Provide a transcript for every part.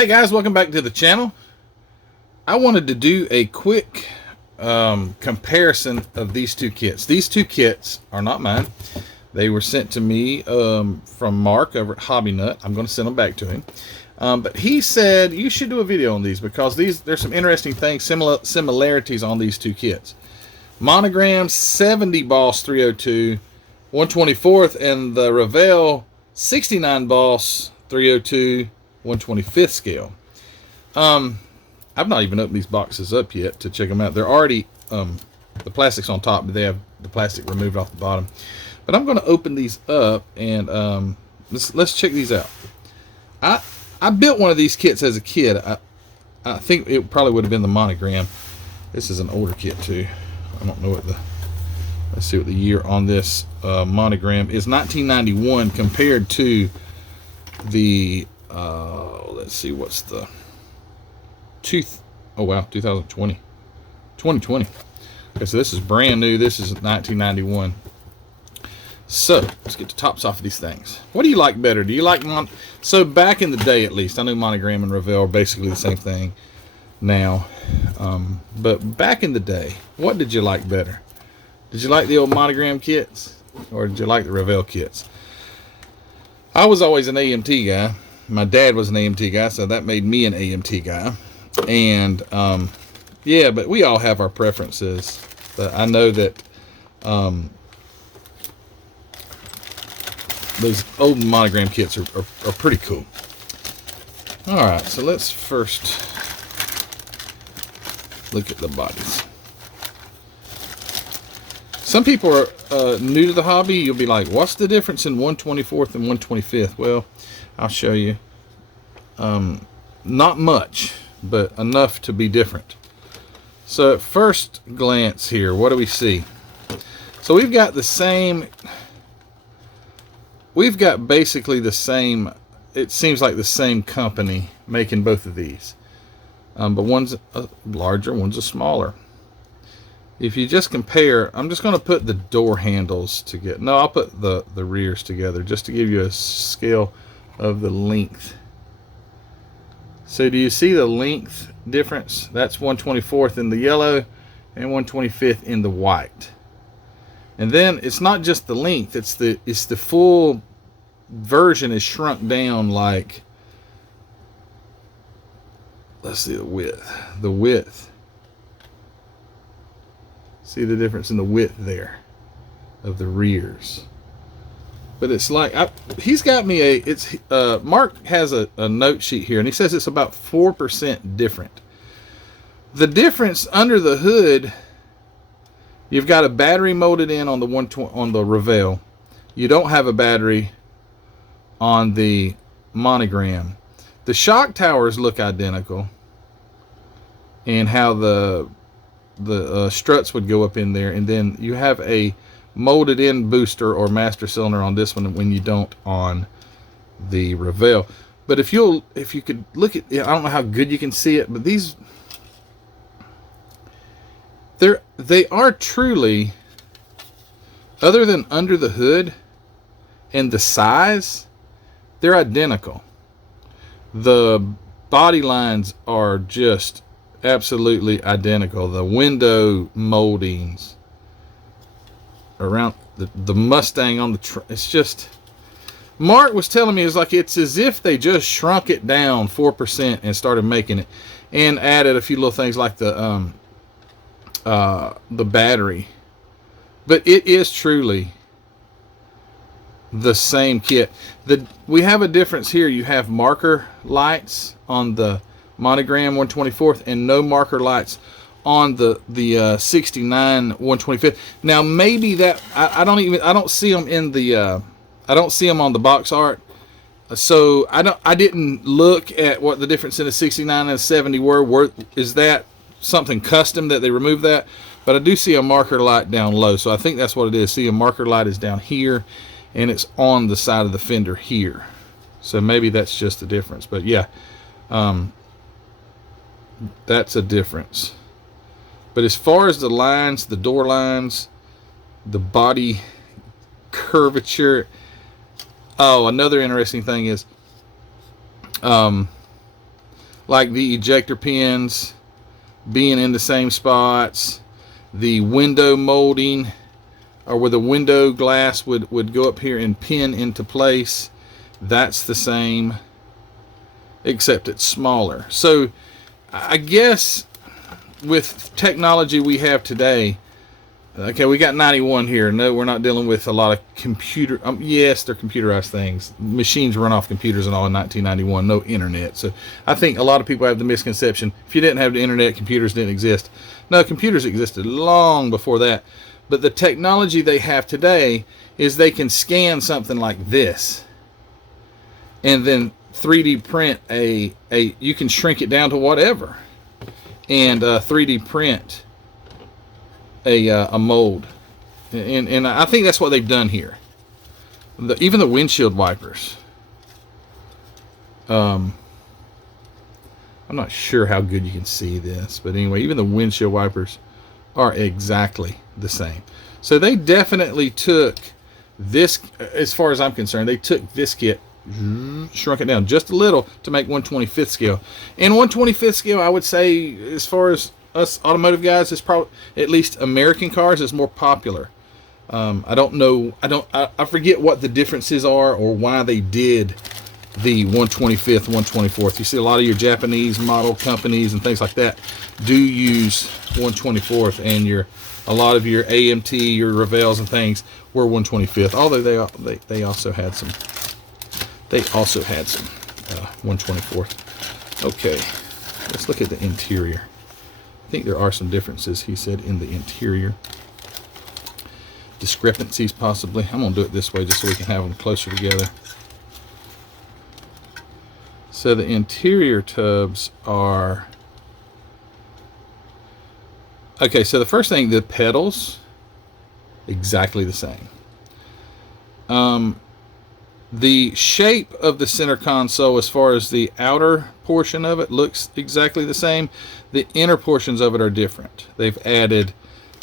Hey guys, welcome back to the channel. I wanted to do a quick comparison of these two kits. These two kits are not mine. They were sent to me from Mark over at Hobby Nut. I'm going to send them back to him. But he said you should do a video on these because there's some interesting things, similarities on these two kits. Monogram 70 Boss 302 124th and the Revell 69 Boss 302 125th scale. I've not even opened these boxes up yet to check them out. They're already the plastic's on top, but they have the plastic removed off the bottom. But I'm going to open these up and let's check these out. I built one of these kits as a kid. I think it probably would have been the Monogram. This is an older kit too. I don't know what the, let's see what the year on this Monogram is. 1991 compared to the let's see, what's the oh wow, 2020. Okay, so this is brand new. This is 1991. So let's get the tops off of these things. What do you like better? Do you like so back in the day, at least, I know Monogram and Revell are basically the same thing now, but back in the day, what did you like better? Did you like the old Monogram kits, or did you like the Revell kits? I was always an AMT guy. My dad was an AMT guy, so that made me an AMT guy. And yeah, but we all have our preferences. But I know that those old Monogram kits are pretty cool. All right, so let's first look at the bodies. Some people are new to the hobby. You'll be like, what's the difference in 124th and 125th? Well, I'll show you. Not much, but enough to be different. So at first glance here, what do we see? So we've got the same, we've got basically the same, it seems like the same company making both of these. But one's a larger, one's a smaller. If you just compare, I'm just going to put the door handles together. No, I'll put the rears together just to give you a scale of the length. So do you see the length difference? That's 124th in the yellow and 125th in the white. And then it's not just the length, it's the full version is shrunk down, like, let's see the width. The width. See the difference in the width there of the rears. But it's like, he's got me Mark has a note sheet here, and he says it's about 4% different. The difference under the hood, you've got a battery molded in on the Revell. You don't have a battery on the Monogram. The shock towers look identical, and how the struts would go up in there, and then you have a molded in booster or master cylinder on this one when you don't on the Revell. But if you could look at, I don't know how good you can see it, but these, they are truly, other than under the hood and the size, they're identical. The body lines are just absolutely identical. The window moldings around the Mustang on the it's just, Mark was telling me, it's as if they just shrunk it down 4% and started making it, and added a few little things like the battery. But it is truly the same kit. We have a difference here. You have marker lights on the Monogram 124th and no marker lights on the 69 125th. Now maybe that I don't see them in the I don't see them on the box art. So I didn't look at what the difference in the 69 and 70 were. Is that something custom that they removed that? But I do see a marker light down low, so I think that's what it is. See, a marker light is down here, and it's on the side of the fender here. So maybe that's just the difference. But yeah, that's a difference. But as far as the lines, the door lines, the body curvature. Oh, another interesting thing is like the ejector pins being in the same spots, the window molding, or where the window glass would go up here and pin into place. That's the same, except it's smaller. So I guess with technology we have today, okay, we got 91 here. No, we're not dealing with a lot of computer. Yes, they're computerized things. Machines run off computers and all in 1991. No internet. So I think a lot of people have the misconception, if you didn't have the internet, computers didn't exist. No, computers existed long before that. But the technology they have today is they can scan something like this and then 3D print you can shrink it down to whatever, and 3D print a mold, and I think that's what they've done here. Even the windshield wipers. I'm not sure how good you can see this, but anyway, even the windshield wipers are exactly the same. So they definitely took this, as far as I'm concerned, they took this kit, shrunk it down just a little to make 1/25th scale. And 1/25th scale, I would say, as far as us automotive guys, is probably, at least American cars, is more popular. I don't know, I forget what the differences are or why they did the 1/25th, 1/24th. You see a lot of your Japanese model companies and things like that do use 1/24th, and a lot of your AMT, your Revells and things were 1/25th. Although they also had some 1/24th. Okay, let's look at the interior. I think there are some differences, he said, in the interior. Discrepancies, possibly. I'm going to do it this way just so we can have them closer together. So the interior tubs are... Okay, so the first thing, the pedals, exactly the same. The shape of the center console, as far as the outer portion of it, looks exactly the same. The inner portions of it are different. They've added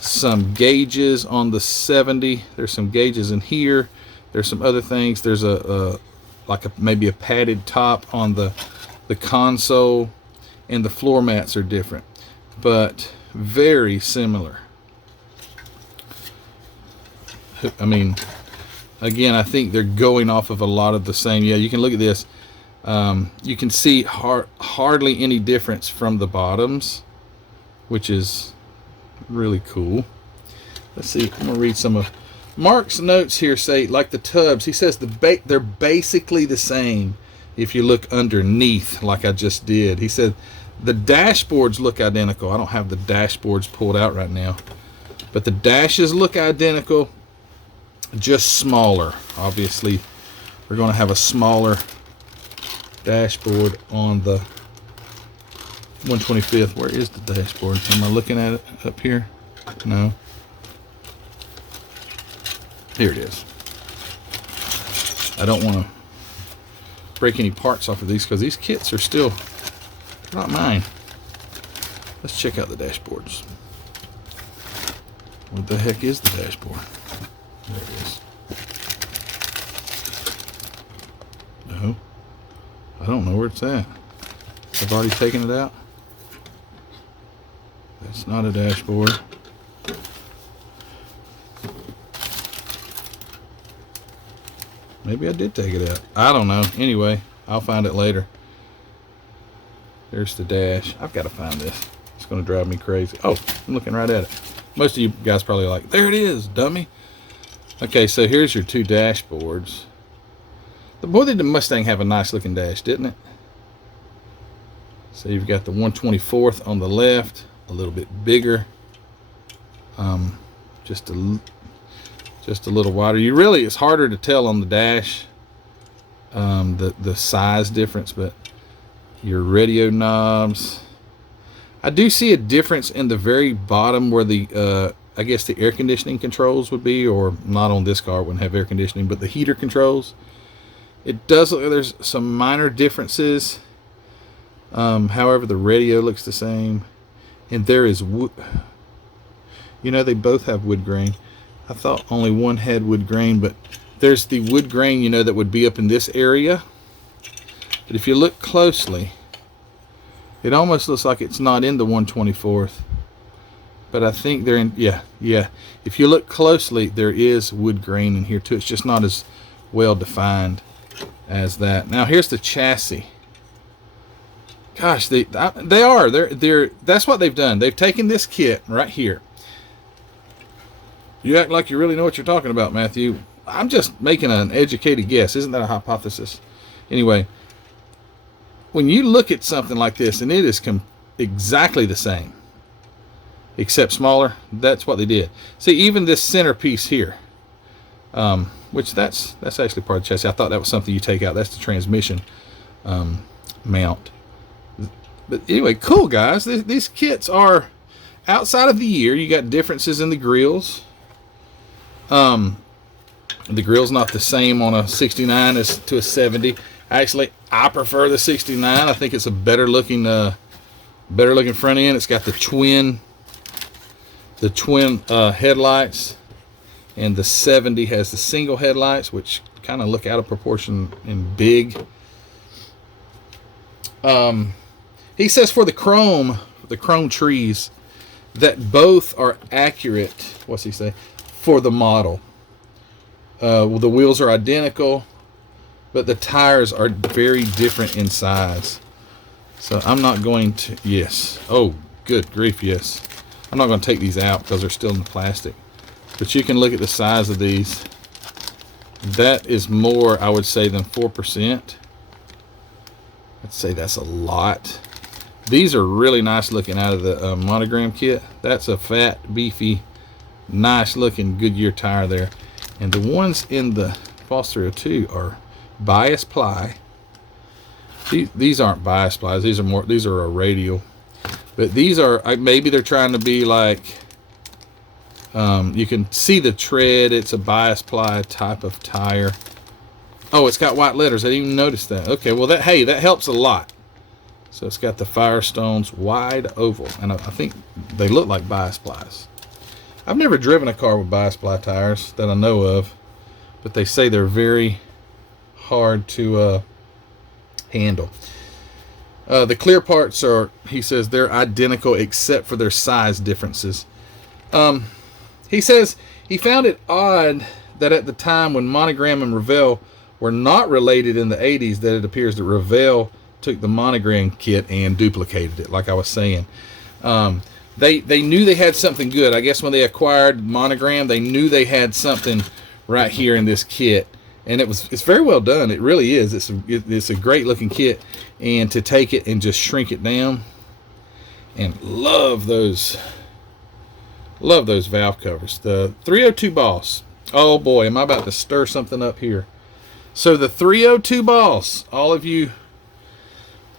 some gauges on the 70. There's some gauges in here. There's some other things. There's maybe a padded top on the console, and the floor mats are different, but very similar. I mean, again, I think they're going off of a lot of the same. Yeah, you can look at this. You can see hardly any difference from the bottoms, which is really cool. Let's see. I'm gonna read some of Mark's notes here. Say, like the tubs, he says they're basically the same if you look underneath, like I just did. He said the dashboards look identical. I don't have the dashboards pulled out right now, but the dashes look identical, just smaller. Obviously, we're going to have a smaller dashboard on the 1/25th. Where is the dashboard? Am I looking at it up here? No. Here it is. I don't want to break any parts off of these because these kits are still not mine. Let's check out the dashboards. What the heck is the dashboard? There it is. No, I don't know where it's at. I've already taken it out. That's not a dashboard. Maybe I did take it out. I don't know. Anyway, I'll find it later. There's the dash. I've got to find this. It's going to drive me crazy. Oh, I'm looking right at it. Most of you guys probably are like, there it is, dummy. Okay, so here's your two dashboards. Boy, did the Mustang have a nice looking dash, didn't it? So you've got the 1/24th on the left, a little bit bigger, just a little wider. It's harder to tell on the dash, the size difference, but your radio knobs. I do see a difference in the very bottom where the I guess the air conditioning controls would be, or not on this car, it wouldn't have air conditioning, but the heater controls. It does look like there's some minor differences. However, the radio looks the same, and there is wood. You know, they both have wood grain. I thought only one had wood grain, but there's the wood grain, you know, that would be up in this area. But if you look closely, It almost looks like it's not in the 1/24th. But I think they're in, yeah. If you look closely, there is wood grain in here too. It's just not as well defined as that. Now here's the chassis. Gosh, they're that's what they've done. They've taken this kit right here. You act like you really know what you're talking about, Matthew. I'm just making an educated guess. Isn't that a hypothesis? Anyway, when you look at something like this, and it is exactly the same, except smaller, that's what they did. See, even this centerpiece here, which that's actually part of the chassis. I thought that was something you take out. That's the transmission mount. But anyway, cool, guys. These kits are outside of the year. You got differences in the grills. The grill's not the same on a 69 as to a 70. Actually, I prefer the 69. I think it's a better looking front end. It's got the twin headlights, and the 70 has the single headlights, which kind of look out of proportion and big. He says for the chrome trees, that both are accurate. What's he say? For the model. Well, the wheels are identical, but the tires are very different in size. So I'm not going to, yes. Oh, good grief, yes. I'm not going to take these out because they're still in the plastic. But you can look at the size of these. That is more, I would say, than 4%. I'd say that's a lot. These are really nice looking out of the Monogram kit. That's a fat, beefy, nice looking Goodyear tire there. And the ones in the Boss 302 are bias ply. These aren't bias plies. These are a radial. But these are, maybe they're trying to be like, you can see the tread. It's a bias ply type of tire. Oh, it's got white letters. I didn't even notice that. Okay, well, that helps a lot. So it's got the Firestones wide oval. And I think they look like bias plies. I've never driven a car with bias ply tires that I know of. But they say they're very hard to handle. The clear parts are, he says, they're identical except for their size differences. He says he found it odd that at the time when Monogram and Revell were not related in the 80s, that it appears that Revell took the Monogram kit and duplicated it, like I was saying. They knew they had something good. I guess when they acquired Monogram, they knew they had something right here in this kit. And it's very well done. It really is. It's a great looking kit. And to take it and just shrink it down, and love those valve covers. The 302 Boss. Oh boy, am I about to stir something up here. So the 302 Boss, all of you,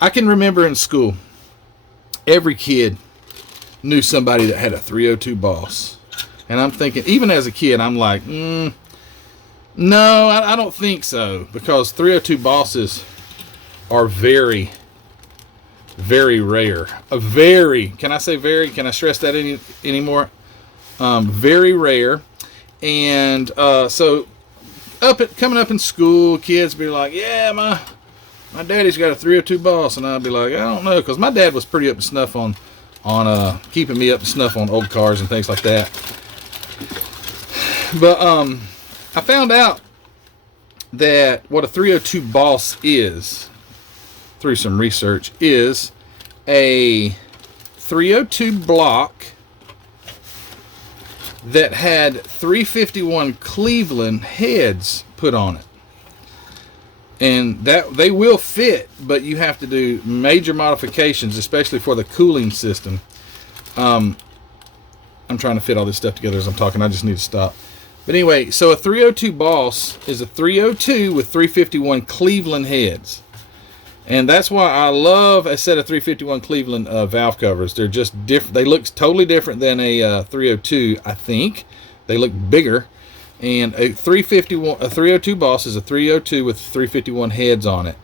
I can remember in school, every kid knew somebody that had a 302 Boss. And I'm thinking, even as a kid, I'm like, no, I don't think so. Because 302 Bosses are very, very rare. Can I say very? Can I stress that anymore? Very rare. And so coming up in school, kids be like, yeah, my daddy's got a 302 Boss. And I'd be like, I don't know. Because my dad was pretty up to snuff on keeping me up to snuff on old cars and things like that. But I found out that what a 302 Boss is, through some research, is a 302 block that had 351 Cleveland heads put on it. And that they will fit, but you have to do major modifications, especially for the cooling system. I'm trying to fit all this stuff together as I'm talking. I just need to stop. But anyway, so a 302 Boss is a 302 with 351 Cleveland heads. And that's why I love a set of 351 Cleveland valve covers. They're just different. They look totally different than a 302, I think. They look bigger. And a 302 Boss is a 302 with 351 heads on it.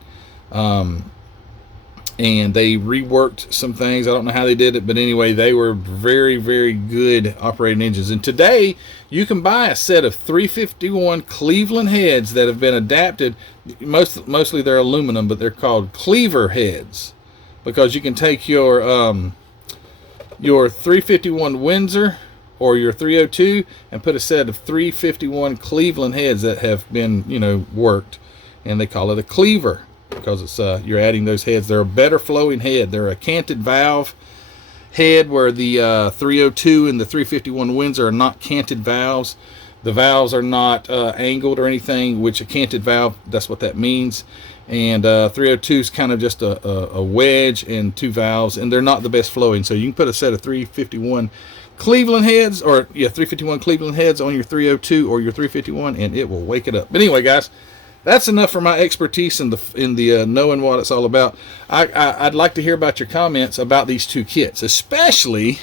And they reworked some things. I don't know how they did it, but anyway, they were very, very good operating engines. And today, you can buy a set of 351 Cleveland heads that have been adapted. Mostly they're aluminum, but they're called cleaver heads. because you can take your 351 Windsor or your 302 and put a set of 351 Cleveland heads that have been, you know, worked, and they call it a cleaver because it's you're adding those heads. They're a better flowing head. They're a canted valve head, where the 302 and the 351 Windsor are not canted valves. The valves are not angled or anything, which a canted valve, that's what that means. And 302 is kind of just a wedge and two valves, and they're not the best flowing. So you can put a set of 351 Cleveland heads, or 351 Cleveland heads on your 302 or your 351, and it will wake it up. But anyway, guys, that's enough for my expertise in the knowing what it's all about. I'd like to hear about your comments about these two kits, especially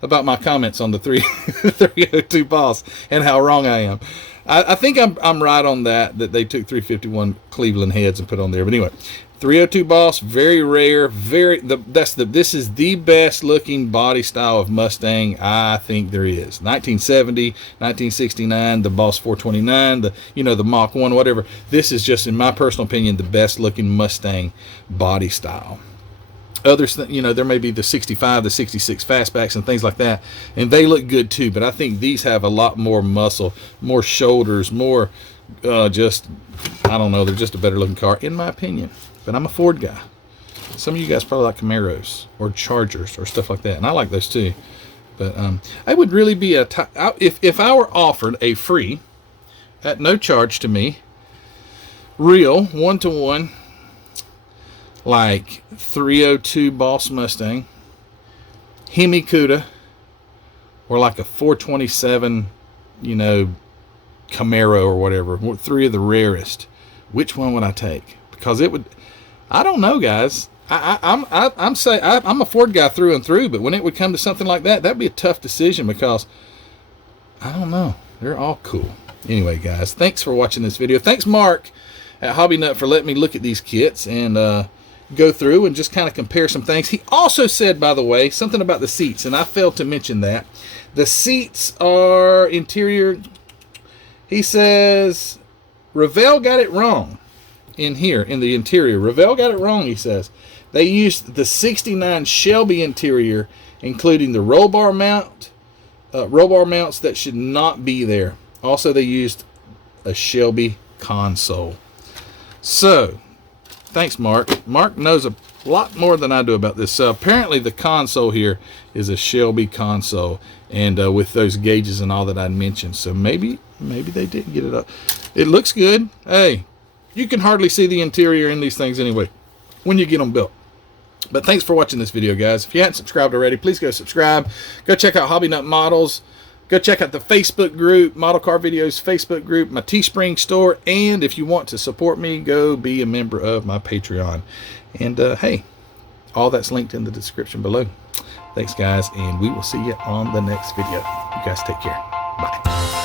about my comments on the 302 Boss and how wrong I am. I think I'm right on that they took 351 Cleveland heads and put on there. But anyway, 302 Boss, very rare, this is the best looking body style of Mustang I think there is. 1970, 1969, the Boss 429, the Mach 1, whatever. This is just, in my personal opinion, the best looking Mustang body style. Others, there may be the 65, the 66 fastbacks and things like that, and they look good too, but I think these have a lot more muscle, more shoulders, more I don't know, they're just a better looking car in my opinion. But I'm a Ford guy. Some of you guys probably like Camaros or Chargers or stuff like that, and I like those too. But I would really be if I were offered a free, at no charge to me, real 1-to-1 like 302 Boss Mustang, Hemi Cuda, or like a 427, Camaro or whatever, three of the rarest, which one would I take? Because it would, I don't know, guys. I'm a Ford guy through and through, but when it would come to something like that, that'd be a tough decision because I don't know. They're all cool. Anyway, guys, thanks for watching this video. Thanks, Mark at Hobby Nut, for letting me look at these kits and go through and just kind of compare some things. He also said, by the way, something about the seats, and I failed to mention that. The seats are interior. He says Revell got it wrong in here in the interior. Revell got it wrong, he says. They used the 69 Shelby interior, including the roll bar mounts that should not be there. Also, they used a Shelby console. So, thanks, Mark. Mark knows a lot more than I do about this. So apparently the console here is a Shelby console, and with those gauges and all that I mentioned. So maybe they didn't get it up. It looks good. Hey, you can hardly see the interior in these things anyway when you get them built. But thanks for watching this video, guys. If you haven't subscribed already, please go subscribe. Go check out Hobby Nut Models. Go check out the Facebook group, Model Car Videos Facebook group, my Teespring store, and if you want to support me, go be a member of my Patreon. And hey, all that's linked in the description below. Thanks, guys, and we will see you on the next video. You guys take care. Bye.